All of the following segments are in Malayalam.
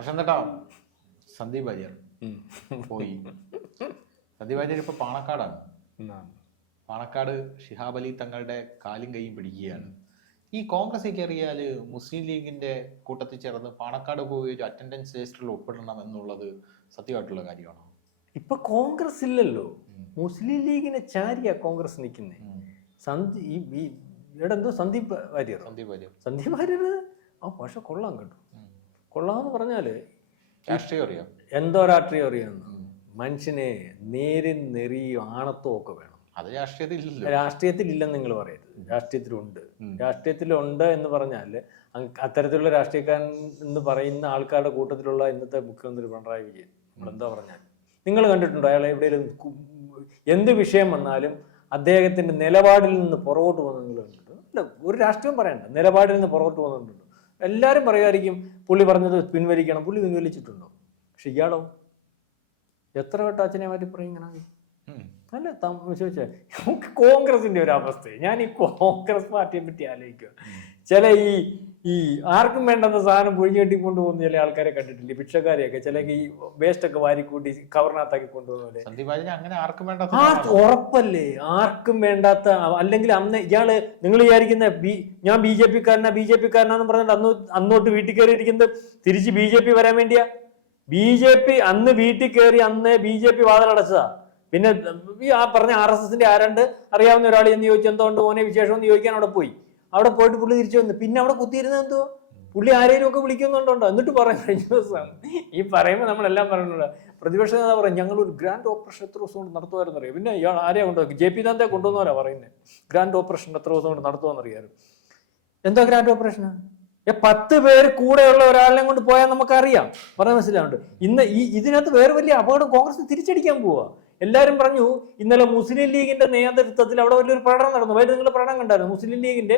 പക്ഷെ എന്നിട്ടാ സന്ദീപ് വാര്യർ പോയി. സന്ദീപ് വാര്യർ ഇപ്പൊ പാണക്കാടാണ്. പാണക്കാട് ഷിഹാബ് അലി തങ്ങളുടെ കാലും കൈയും പിടിക്കുകയാണ്. ഈ കോൺഗ്രസ് കയറിയാൽ മുസ്ലിം ലീഗിന്റെ കൂട്ടത്തിൽ ചേർന്ന് പാണക്കാട് പോയി ഒരു അറ്റൻഡൻസ് രജിസ്റ്ററിൽ ഒപ്പിടണം എന്നുള്ളത് സത്യമായിട്ടുള്ള കാര്യമാണോ? ഇപ്പൊ കോൺഗ്രസ് ഇല്ലല്ലോ, മുസ്ലിം ലീഗിനെ ചാരിയാ കോൺഗ്രസ് നിൽക്കുന്നേ. എന്തോ സന്ദീപ് വാര്യർ ആ പക്ഷെ കൊള്ളാം കേട്ടോ. കൊള്ളാന്ന് പറഞ്ഞാല് രാഷ്ട്രീയം അറിയാം, എന്തോ രാഷ്ട്രീയം അറിയാമെന്ന്. മനുഷ്യനെ നേരും നെറിയും ആണത്തവും ഒക്കെ വേണം. അത് രാഷ്ട്രീയത്തിലില്ലെന്ന് നിങ്ങൾ പറയരുത്, രാഷ്ട്രീയത്തിലുണ്ട്. രാഷ്ട്രീയത്തിലുണ്ട് എന്ന് പറഞ്ഞാൽ അത്തരത്തിലുള്ള രാഷ്ട്രീയക്കാരൻ എന്ന് പറയുന്ന ആൾക്കാരുടെ കൂട്ടത്തിലുള്ള ഇന്നത്തെ മുഖ്യമന്ത്രി പിണറായി വിജയൻ. നമ്മളെന്താ പറഞ്ഞാൽ നിങ്ങൾ കണ്ടിട്ടുണ്ടോ അയാളെ എവിടെയെങ്കിലും എന്ത് വിഷയം വന്നാലും അദ്ദേഹത്തിന്റെ നിലപാടിൽ നിന്ന് പുറകോട്ട് പോകുന്നത് നിങ്ങൾ കണ്ടിട്ടുണ്ടോ? അല്ല, ഒരു രാഷ്ട്രീയം പറയണ്ട, നിലപാടിൽ നിന്ന് പുറകോട്ട് പോകുന്നുണ്ടോ? എല്ലാവരും പറയുമായിരിക്കും പുള്ളി പറഞ്ഞത് പിൻവലിക്കണം, പുള്ളി പിൻവലിച്ചിട്ടുണ്ടോ? പക്ഷെ ഇയാളോ എത്ര വട്ടം അച്ഛനെ മാറ്റി പറയും ഇങ്ങനെ? അല്ല ചോദിച്ചാൽ നമുക്ക് കോൺഗ്രസിന്റെ ഒരു അവസ്ഥ, ഞാൻ ഈ കോൺഗ്രസ് പാർട്ടിയെ പറ്റി ആലോചിക്കുക. ചില ഈ ആർക്കും വേണ്ടെന്ന സാധനം പൊഴിഞ്ഞു കെട്ടിക്കൊണ്ട് പോകുന്ന ചില ആൾക്കാരെ കണ്ടിട്ടില്ലേ, ഭിക്ഷക്കാരെയൊക്കെ ചില ഈ വേസ്റ്റ് ഒക്കെ വാരിക്കൂട്ടി കവറിനകത്താക്കി കൊണ്ടുപോകുന്ന ഉറപ്പല്ലേ ആർക്കും വേണ്ടാത്ത. അല്ലെങ്കിൽ അന്ന് ഇയാള് നിങ്ങൾ വിചാരിക്കുന്ന ഞാൻ ബി ജെ പിക്കാരനാന്ന് പറഞ്ഞിട്ട് അന്നോട്ട് വീട്ടിൽ കയറിയിരിക്കുന്നത് തിരിച്ച് ബി ജെ പി വരാൻ വേണ്ടിയാ. ബി ജെ പി അന്ന് വീട്ടിൽ കയറി അന്ന് ബി ജെ പി വാതിലടച്ചതാ. പിന്നെ ആ പറഞ്ഞ RSSന്റെ ആരാണ്ട് അറിയാവുന്ന ഒരാൾ എന്ന് ചോദിച്ചു എന്തുകൊണ്ട് മോനെ വിശേഷം എന്ന് ചോദിക്കാൻ അവിടെ പോയി. അവിടെ പോയിട്ട് പുള്ളി തിരിച്ചു വന്നു. പിന്നെ അവിടെ കുത്തിയിരുന്നത് എന്തോ പുള്ളി ആരെയും ഒക്കെ വിളിക്കുന്നുണ്ടോ? എന്നിട്ട് പറയാം കഴിഞ്ഞ ദിവസം ഈ പറയുമ്പോൾ നമ്മളെല്ലാം പറയുന്നുണ്ട്. പ്രതിപക്ഷ നേതാവ് പറയും ഞങ്ങളൊരു ഗ്രാൻഡ് ഓപ്പറേഷൻ എത്ര ദിവസം കൊണ്ട് നടത്തുമായിരുന്നു അറിയാം. പിന്നെ ഇയാൾ ആരെയാ കൊണ്ടുപോയി? JP നദ്ദയെ കൊണ്ടുവന്നവരാ പറയുന്നത് ഗ്രാൻഡ് ഓപ്പറേഷൻ എത്ര ദിവസം കൊണ്ട് നടത്തുമെന്ന് അറിയാറ്. എന്താ ഗ്രാൻഡ് ഓപ്പറേഷനാ? 10 പേര് കൂടെയുള്ള ഒരാളിനെ കൊണ്ട് പോയാൽ നമുക്കറിയാം, പറയാൻ മനസ്സിലാവുണ്ട്. ഇതിനകത്ത് വേറെ വലിയ അപകടം കോൺഗ്രസ് തിരിച്ചടിക്കാൻ പോവാ. എല്ലാവരും പറഞ്ഞു ഇന്നലെ മുസ്ലിം ലീഗിന്റെ നേതൃത്വത്തിൽ അവിടെ വലിയൊരു പ്രകടനം നടന്നു. വൈകിട്ട് നിങ്ങൾ പ്രകടനം കണ്ടായിരുന്നു. മുസ്ലിം ലീഗിന്റെ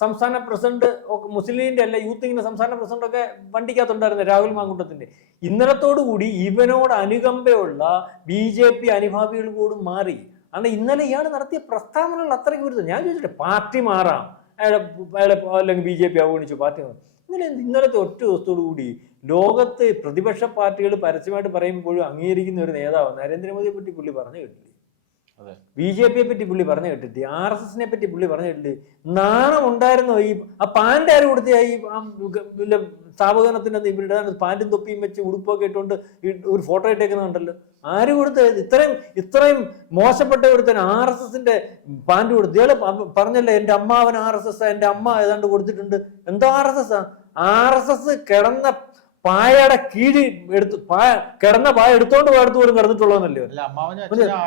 സംസ്ഥാന പ്രസിഡന്റ്, മുസ്ലിം ലീഗിന്റെ അല്ല യൂത്ത് ലീഗിന്റെ സംസ്ഥാന പ്രസിഡന്റ് ഒക്കെ വണ്ടിക്കകത്തുണ്ടായിരുന്നു, രാഹുൽ മാങ്കൂട്ടത്തിന്റെ. ഇന്നലത്തോടുകൂടി ഇവനോട് അനുകമ്പയുള്ള BJP അനുഭാവികൾ കൂടി മാറി. കാരണം ഇന്നലെ ഇയാൾ നടത്തിയ പ്രസ്താവനകൾ അത്രയ്ക്ക് വിരുദ്ധം. ഞാൻ ചോദിച്ചിട്ട് പാർട്ടി മാറാം, അയാളെ അല്ലെങ്കിൽ BJP അവഗണിച്ചു പാർട്ടി മാറാം. ഇന്നലത്തെ ഒറ്റ ദിവസത്തോടു കൂടി ലോകത്ത് പ്രതിപക്ഷ പാർട്ടികൾ പരസ്യമായിട്ട് പറയുമ്പോഴും അംഗീകരിക്കുന്ന ഒരു നേതാവ് നരേന്ദ്രമോദിയെ പറ്റി പുള്ളി പറഞ്ഞു കേട്ടില്ലേ? BJPയെ പറ്റി പുള്ളി പറഞ്ഞു കേട്ടിട്ട്, RSSനെ പറ്റി പുള്ളി പറഞ്ഞു കേട്ടിട്ട്. നാണം ഉണ്ടായിരുന്നോ? ആ പാൻറ് ആര് കൊടുത്ത ഈ സ്ഥാപകനത്തിന് ഇവരുടെ പാൻറ്റും തൊപ്പിയും വെച്ച് ഉടുപ്പൊക്കെ ഇട്ടുകൊണ്ട് ഒരു ഫോട്ടോ ഇട്ടേക്കുന്നുണ്ടല്ലോ. ആര് കൊടുത്ത ഇത്രയും മോശപ്പെട്ട ഒരുത്തൻ RSSന്റെ പാൻറ് കൊടുത്തു? ഇയാള് പറഞ്ഞല്ലേ എന്റെ അമ്മാവൻ RSS, എന്റെ അമ്മ ഏതാണ്ട് കൊടുത്തിട്ടുണ്ട്. എന്തോ RSS കിടന്ന പായയുടെ കീഴി കിടന്ന പായ എടുത്തോണ്ട് പോയടുത്ത് പോലും കിടന്നിട്ടുള്ളതല്ലോ.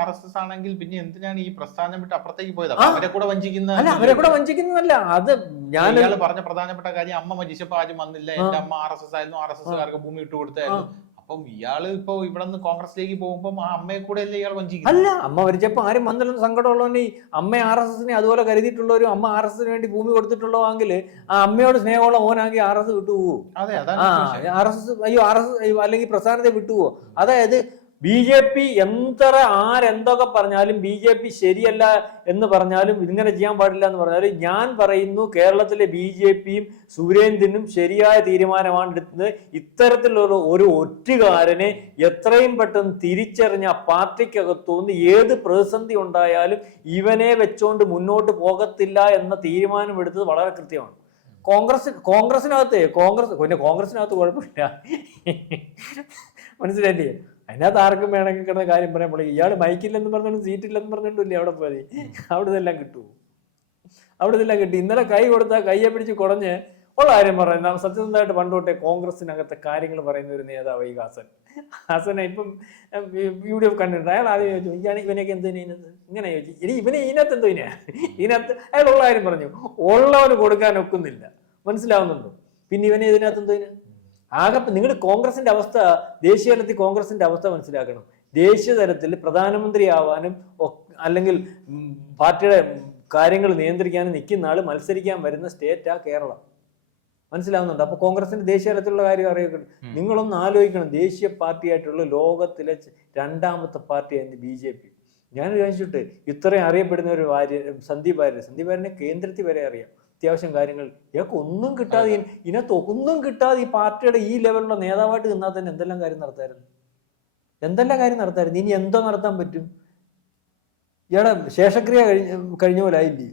RSS ആണെങ്കിൽ പിന്നെ എന്തിനാണ് ഈ പ്രസ്ഥാനം വിട്ട് അപ്പുറത്തേക്ക് പോയത്? അവരെ കൂടെ വഞ്ചിക്കുന്നതല്ല. അത് ഞാൻ പറഞ്ഞ പ്രധാനപ്പെട്ട കാര്യം, അമ്മ മരിച്ചപ്പോ ആരും വന്നില്ല, എന്റെ അമ്മ RSS ആയിരുന്നു, RSSകാർക്ക് ഭൂമി ഇട്ട് കൊടുത്തായിരുന്നു. അപ്പം ഇയാള് ഇപ്പൊ ഇവിടെ നിന്ന് കോൺഗ്രസിലേക്ക് പോകുമ്പോ ആ അമ്മയെ കൂടെ അല്ലേ ഇയാൾ വഞ്ചിക്കുന്നത്? അല്ല, അമ്മ മരിച്ചപ്പോ ആരും വന്നില്ലെന്ന് സങ്കടമുള്ളവനെ അമ്മ RSSനെ അതുപോലെ കരുതിയിട്ടുള്ളവരും അമ്മ RSSന് വേണ്ടി ഭൂമി കൊടുത്തിട്ടുള്ളതെങ്കിൽ ആ അമ്മയോട് സ്നേഹമുള്ള മോനാണെങ്കിൽ RSS വിട്ടുപോകും. RSS അല്ലെങ്കിൽ പ്രസ്ഥാനത്തെ വിട്ടുപോകും. അതായത് BJP ആരെന്തൊക്കെ പറഞ്ഞാലും BJP ശരിയല്ല എന്ന് പറഞ്ഞാലും ഇങ്ങനെ ചെയ്യാൻ പാടില്ല എന്ന് പറഞ്ഞാലും ഞാൻ പറയുന്നു, കേരളത്തിലെ BJPയും സുരേന്ദ്രനും ശരിയായ തീരുമാനമാണ് എടുത്തത്. ഇത്തരത്തിലുള്ള ഒരു ഒറ്റുകാരനെ എത്രയും പെട്ടെന്ന് തിരിച്ചറിഞ്ഞ പാർട്ടിക്കകത്തുനിന്ന് ഏത് പ്രതിസന്ധി ഉണ്ടായാലും ഇവനെ വെച്ചോണ്ട് മുന്നോട്ട് പോകത്തില്ല എന്ന തീരുമാനമെടുത്തത് വളരെ കൃത്യമാണ്. കോൺഗ്രസിനകത്ത് കുഴപ്പമില്ല, മനസ്സിലായില്ലേ? അതിനകത്ത് ആർക്കും വേണമെങ്കിൽ കിടന്ന കാര്യം പറയാൻ പോലെ ഇയാൾ മൈക്കില്ലെന്ന് പറഞ്ഞോണ്ട് സീറ്റില്ലെന്ന് പറഞ്ഞോണ്ടില്ലേ അവിടെ പോയി. അവിടെ നിന്നെല്ലാം കിട്ടുമോ? അവിടെ നിന്നെല്ലാം കിട്ടി. ഇന്നലെ കൈ കൊടുത്താൽ കയ്യെ പിടിച്ച് കുടഞ്ഞ് ഉള്ള കാര്യം പറയുന്നത് സത്യസന്ധമായിട്ട് പണ്ടോട്ടെ കോൺഗ്രസിനകത്തെ കാര്യങ്ങൾ പറയുന്ന ഒരു നേതാവ് ഈ ഹാസനെ ഇപ്പം UDF കണ്ടിട്ടുണ്ട്. അയാൾ ആദ്യം ചോദിച്ചു ഇവനൊക്കെ എന്തിനാ ഇങ്ങനെ ചോദിച്ചു. ഇനി ഇവനെ ഇതിനകത്ത് എന്തോ ഇതിനകത്ത് അയാളുള്ള കാര്യം പറഞ്ഞു. ഉള്ളവന് കൊടുക്കാൻ ഒക്കുന്നില്ല, മനസ്സിലാവുന്നുണ്ടോ? പിന്നെ ഇവനെ ഇതിനകത്ത് എന്തോ ആകെ നിങ്ങൾ കോൺഗ്രസിന്റെ അവസ്ഥ, ദേശീയ തലത്തിൽ കോൺഗ്രസിന്റെ അവസ്ഥ മനസ്സിലാക്കണം. ദേശീയ തലത്തിൽ പ്രധാനമന്ത്രിയാവാനും അല്ലെങ്കിൽ പാർട്ടിയുടെ കാര്യങ്ങൾ നിയന്ത്രിക്കാനും നിൽക്കുന്ന ആള് മത്സരിക്കാൻ വരുന്ന സ്റ്റേറ്റാ കേരളം, മനസ്സിലാവുന്നുണ്ട്? അപ്പൊ കോൺഗ്രസിന്റെ ദേശീയ തലത്തിലുള്ള കാര്യം അറിയിക്കണം. നിങ്ങളൊന്ന് ആലോചിക്കണം, ദേശീയ പാർട്ടിയായിട്ടുള്ള ലോകത്തിലെ 2ാമത്തെ പാർട്ടിയായിരുന്നു BJP. ഞാൻ വിചാരിച്ചിട്ട് ഇത്രയും അറിയപ്പെടുന്ന ഒരു സന്ദീപ് വാര്യനെ കേന്ദ്രത്തിൽ വരെ അറിയാം. അത്യാവശ്യം കാര്യങ്ങൾ ഇയാൾക്ക് ഒന്നും കിട്ടാതെ ഇതിനകത്ത് ഒന്നും കിട്ടാതെ ഈ പാർട്ടിയുടെ ഈ ലെവലിലുള്ള നേതാവായിട്ട് നിന്നാൽ തന്നെ എന്തെല്ലാം കാര്യം നടത്തായിരുന്നു. ഇനി എന്തോ നടത്താൻ പറ്റും? ഇയാളെ ശേഷക്രിയ കഴിഞ്ഞ പോലെ ആയില്ലേ?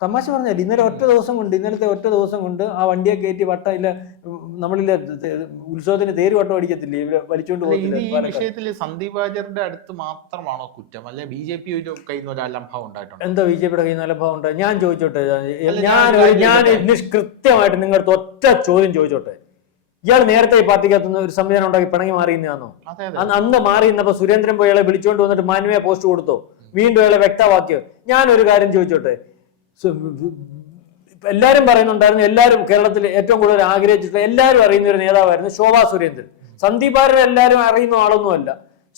തമാശ പറഞ്ഞാൽ ഇന്നലത്തെ ഒറ്റ ദിവസം കൊണ്ട് ആ വണ്ടിയെ കയറ്റി വട്ടമില്ല, നമ്മളില്ല ഉത്സവത്തിന് തേര് വട്ടം അടിക്കത്തില്ലേ വലിച്ചോണ്ട് പോകുന്നത്. ഈ വിഷയത്തിൽ സന്ദീപ് വാര്യരുടെ അടുത്ത് മാത്രമാണോ കുറ്റം, അല്ലെ ബി ജെ പി കയ്യിൽ നിന്ന് ഒരു അലംഭാവം ഉണ്ടായിട്ടുണ്ട്? എന്താ ബി ജെ പിയുടെ കയ്യിൽ നിന്ന് അലംഭാവം ഉണ്ടായി? ഞാൻ ചോദിച്ചോട്ടെ, ഞാൻ കൃത്യമായിട്ട് നിങ്ങളുടെ ഒറ്റ ചോദ്യം ചോദിച്ചോട്ടെ. ഇയാൾ നേരത്തെ ഈ പാർട്ടിക്കകത്തുനിന്ന് ഒരു സംവിധാനം ഉണ്ടാക്കി പിണങ്ങി മാറിയെന്നാണോ? അന്ന് മാറി നിന്നപ്പോ സുരേന്ദ്രൻ പോയി അയാളെ വിളിച്ചോണ്ട് വന്നിട്ട് മാന്യമായ പോസ്റ്റ് കൊടുത്തോ? വീണ്ടും അയാളെ വ്യക്തമാക്കിയോ? ഞാനൊരു കാര്യം ചോദിച്ചോട്ടെ, എല്ലാവരും പറയുന്നുണ്ടായിരുന്നു, എല്ലാവരും കേരളത്തിൽ ഏറ്റവും കൂടുതൽ ആഗ്രഹിച്ചിട്ടുള്ള എല്ലാവരും അറിയുന്ന ഒരു നേതാവായിരുന്നു ശോഭാ സുരേന്ദ്രൻ. സന്ദീപ് വാര്യർ എല്ലാവരും അറിയുന്ന ആളൊന്നുമല്ല.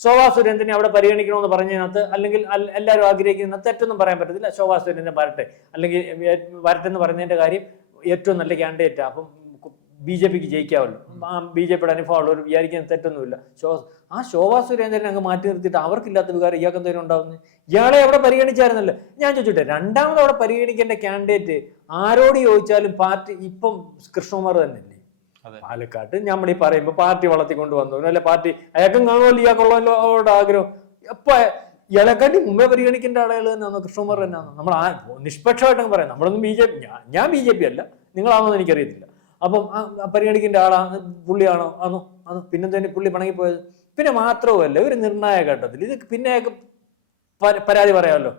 ശോഭാ സുരേന്ദ്രനെ അവിടെ പരിഗണിക്കണമെന്ന് പറഞ്ഞതിനകത്ത്, അല്ലെങ്കിൽ എല്ലാവരും ആഗ്രഹിക്കുന്ന തെറ്റൊന്നും പറയാൻ പറ്റത്തില്ല. ശോഭാ സുരേന്ദ്രൻ വരട്ടെ, അല്ലെങ്കിൽ വരട്ടെ എന്ന് പറയുന്നതിന്റെ കാര്യം ഏറ്റവും നല്ല ക്യാൻഡിഡേറ്റാ, അപ്പം ബി ജെ പിക്ക് ജയിക്കാമല്ലോ, ബി ജെ പിയുടെ അനുഭവമുള്ള ഒരു വിചാരിക്കാൻ തെറ്റൊന്നുമില്ല. ആ ശോഭാ സുരേന്ദ്രനെ അങ്ങ് മാറ്റി നിർത്തിയിട്ട് അവർക്കില്ലാത്ത വികാരം ഇയാൾക്ക് എന്തെങ്കിലും ഉണ്ടാവുന്നത്? ഇയാളെ അവിടെ പരിഗണിച്ചായിരുന്നല്ലോ. ഞാൻ ചോദിച്ചോട്ടെ, രണ്ടാമത് അവിടെ പരിഗണിക്കേണ്ട ക്യാൻഡിഡേറ്റ് ആരോട് ചോദിച്ചാലും പാർട്ടി ഇപ്പം കൃഷ്ണകുമാർ തന്നെയല്ലേ പാലക്കാട്ട്? നമ്മൾ ഈ പറയുമ്പോൾ പാർട്ടി വളർത്തിക്കൊണ്ട് വന്നു, അല്ലെ പാർട്ടി അയാൾക്കും കാണുമല്ലോ ഇയാൾക്കുള്ളവരുടെ ആഗ്രഹം. അപ്പൊ ഇയാളെക്കാട്ടി മുമ്പേ പരിഗണിക്കേണ്ട ആളുകൾ തന്നെയാണോ? കൃഷ്ണകുമാർ തന്നെയാണോ? നമ്മൾ നിഷ്പക്ഷമായിട്ടങ്ങ് പറയാം. നമ്മളൊന്നും ബി ജെ പി, ഞാൻ ബി ജെ പി അല്ല, നിങ്ങളാണെന്ന് എനിക്കറിയത്തില്ല. അപ്പം പരിഗണിക്കേണ്ട ആളാണ് പുള്ളിയാണോ? ആണോ? പിന്നെന്താ പുള്ളി പിണങ്ങിപ്പോയത്? പിന്നെ മാത്രവുമല്ല, ഒരു നിർണായക ഘട്ടത്തിൽ ഇത് പിന്നെ പരാതി പറയാമല്ലോ.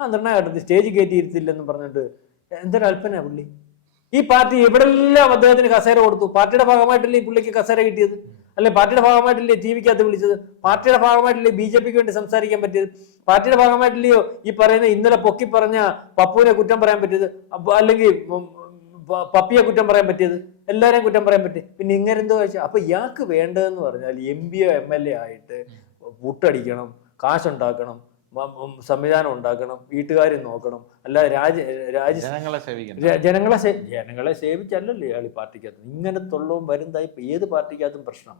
ആ നിർണായക ഘട്ടത്തിൽ സ്റ്റേജ് കയറ്റിയിരുത്തില്ലെന്ന് പറഞ്ഞിട്ട് എന്തൊരു അല്പനാ പുള്ളി. ഈ പാർട്ടി എവിടെല്ലാം അദ്ദേഹത്തിന് കസേര കൊടുത്തു? പാർട്ടിയുടെ ഭാഗമായിട്ടല്ലേ ഈ പുള്ളിക്ക് കസേര കിട്ടിയത്? അല്ലെ പാർട്ടിയുടെ ഭാഗമായിട്ടല്ലേ ടി വിക്കകത്ത് വിളിച്ചത്? പാർട്ടിയുടെ ഭാഗമായിട്ടല്ലേ ബി ജെ പിക്ക് വേണ്ടി സംസാരിക്കാൻ പറ്റിയത്? പാർട്ടിയുടെ ഭാഗമായിട്ടല്ലയോ ഈ പറയുന്ന ഇന്നലെ പൊക്കി പറഞ്ഞ പപ്പുവിനെ കുറ്റം പറയാൻ പറ്റിയത്, അല്ലെങ്കിൽ പപ്പിയെ കുറ്റം പറയാൻ പറ്റിയത്? എല്ലാവരെയും കുറ്റം പറയാൻ പറ്റി. പിന്നെ ഇങ്ങനെ എന്തോ വെച്ചാൽ അപ്പൊ ഇയാൾക്ക് വേണ്ടതെന്ന് പറഞ്ഞാൽ എം പിയോ എം എൽ എ ആയിട്ട് പുട്ടടിക്കണം, കാശുണ്ടാക്കണം, സംവിധാനം ഉണ്ടാക്കണം, വീട്ടുകാരെ നോക്കണം, അല്ലാതെ ജനങ്ങളെ സേവിച്ചല്ലല്ലോ ഇയാൾ ഈ പാർട്ടിക്കകത്ത്. ഇങ്ങനത്തുള്ളവും വരുന്നതായി ഇപ്പൊ ഏത് പാർട്ടിക്കകത്തും പ്രശ്നം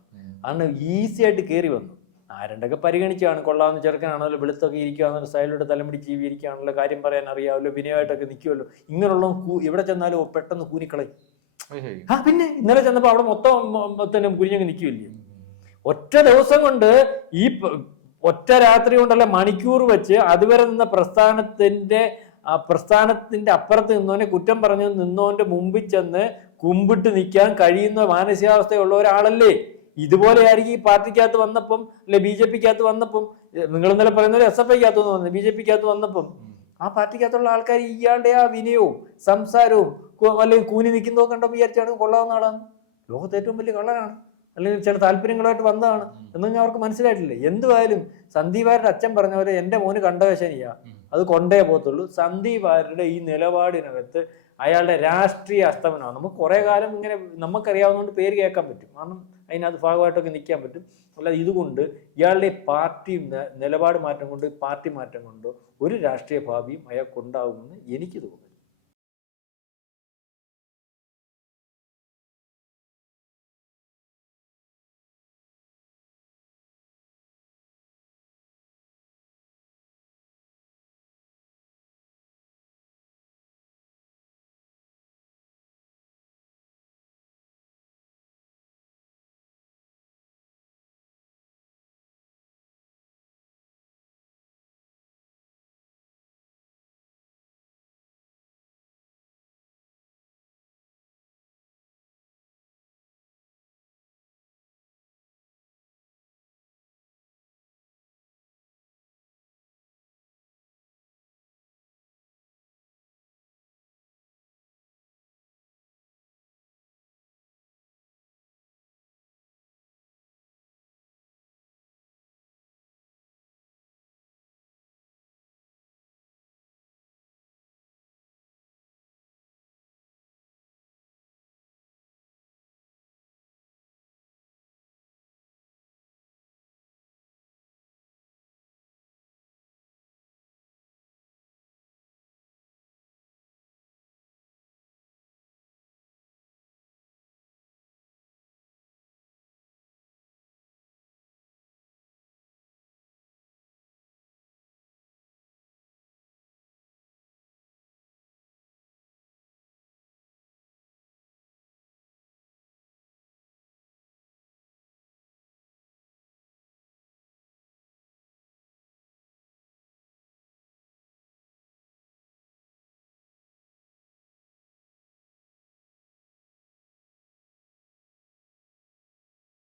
ആണ്. ഈസി ആയിട്ട് കയറി വന്നു. ആരണ്ടൊക്കെ പരിഗണിച്ചാണ്, കൊള്ളാവുന്ന ചെറുക്കനാണല്ലോ, വെളുത്തൊക്കെ ഇരിക്കുകയാണല്ലോ, സ്റ്റൈലോട്ട് തലമുടിച്ച് ജീവിരിക്കുകയാണല്ലോ, കാര്യം പറയാൻ അറിയാമല്ലോ, വിനയമായിട്ടൊക്കെ നിൽക്കുമല്ലോ, ഇങ്ങനെയുള്ള ഇവിടെ ചെന്നാലും പെട്ടെന്ന് കൂനിക്കളയും. പിന്നെ ഇന്നലെ ചെന്നപ്പോ അവിടെ മൊത്തം കുഞ്ഞങ്ങ് നിൽക്കില്ലേ? ഒറ്റ ദിവസം കൊണ്ട് ഈ ഒറ്റ രാത്രി കൊണ്ടല്ല, മണിക്കൂർ വെച്ച് അതുവരെ നിന്ന പ്രസ്ഥാനത്തിന്റെ അപ്പുറത്ത് നിന്നോനെ കുറ്റം പറഞ്ഞു നിന്നോന്റെ മുമ്പിൽ ചെന്ന് കുമ്പിട്ട് നിൽക്കാൻ കഴിയുന്ന മാനസികാവസ്ഥയുള്ള ഒരാളല്ലേ? ഇതുപോലെ ആയിരിക്കും ഈ പാർട്ടിക്കകത്ത് വന്നപ്പം, അല്ലെ ബി ജെ പിക്കകത്ത് വന്നപ്പം, നിങ്ങൾ ഇന്നലെ പറയുന്നത് എസ് എഫ് ഐക്കകത്ത് വന്നു, ബി ജെ പിക്കകത്ത് വന്നപ്പം ആ പാർട്ടിക്കകത്തുള്ള ആൾക്കാർ ഇയാളുടെ ആ വിനയവും സംസാരവും അല്ലെങ്കിൽ കൂനി നിൽക്കുന്നതൊക്കെ കണ്ടപ്പോൾ വിചാരിച്ചാണ് കൊള്ളാവുന്ന ആളാണ്, ലോകത്തെ ഏറ്റവും വലിയ കള്ളനാണ്, അല്ലെങ്കിൽ ചില താല്പര്യങ്ങളായിട്ട് വന്നതാണ് എന്നൊന്നും അവർക്ക് മനസ്സിലായിട്ടില്ല. എന്തുവായാലും സന്ദീപ് വാര്യരുടെ അച്ഛൻ പറഞ്ഞ പോലെ എന്റെ മോന് കണ്ടവശനിയാ, അത് കൊണ്ടേ പോകത്തുള്ളൂ. സന്ദീപ് വാര്യരുടെ ഈ നിലപാടിനകത്ത് അയാളുടെ രാഷ്ട്രീയ അസ്തമനമാണ്. നമുക്ക് കുറെ കാലം ഇങ്ങനെ നമുക്കറിയാവുന്നതുകൊണ്ട് പേര് കേൾക്കാൻ പറ്റും, കാരണം അതിനകത്ത് ഭാഗമായിട്ടൊക്കെ നിൽക്കാൻ പറ്റും. അല്ലാതെ ഇതുകൊണ്ട് ഇയാളുടെ പാർട്ടി നിലപാട് മാറ്റം കൊണ്ട്, പാർട്ടി മാറ്റം കൊണ്ടോ ഒരു രാഷ്ട്രീയ ഭാവിയും അയാൾക്കുണ്ടാകുമെന്ന് എനിക്ക് തോന്നുന്നു.